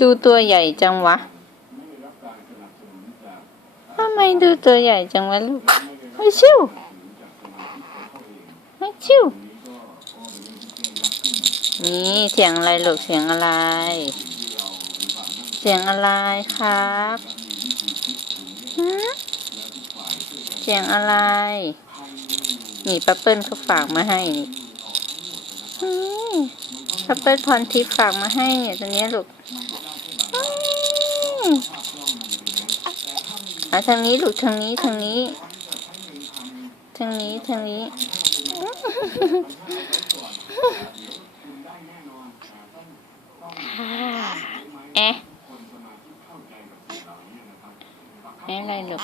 ดูตัวใหญ่จังวะทำไมดูตัวใหญ่จังวะลูกเฮ้ยชิวเฮ้ยชิวนี่เสียงอะไรลูกเสียงอะไร เสียงอะไรครับเสียงอะไร นี่ป้าเปิ้ลเขาฝากมาให้นี่ อืมป้าเปิ้ลพรทิพย์ฝากมาให้เนี่ยตัวเนี้ยลูกอืมเอาทางนี้ลูกทางนี้ทางนี้ ทางนี้ทางนี้ เอ๊ะเอ๊ะอะไรลูก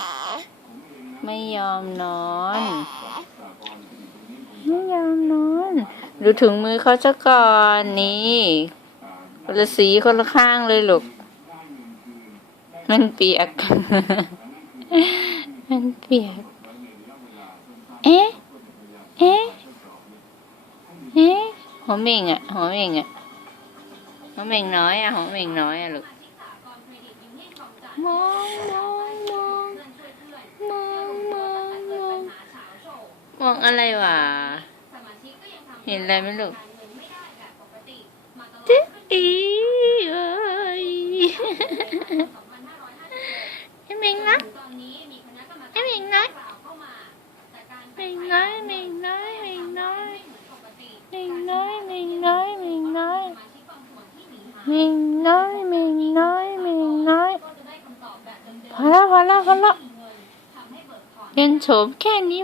ไม่ยอมนอนไม่ยอมนอน ดูถุงมือเขาซะก่อนนี่คนละสีคนละข้างเลยลูก มันเปียก มันเปียก เอ๊ะ เอ๊ะ เอ๊ะหัวเม่งอะหัวเม่งอะหัวเม่งน้อยอะหัวเม่งน้อยอะลูก มองมองมองมองมองมองอะไรวะ ห็นอะไรไหมลูกจ๊อีเอ้ยไอ้เมงนะไอ้เมงนะเมงน้อยเมงน้อยเมงน้อยเมงน้อยเมงน้อยเมงน้อยเมงน้อยเมงน้อยเมงน้อยพอแล้วพอแล้วพอแล้วเรียนโฉมแค่นี้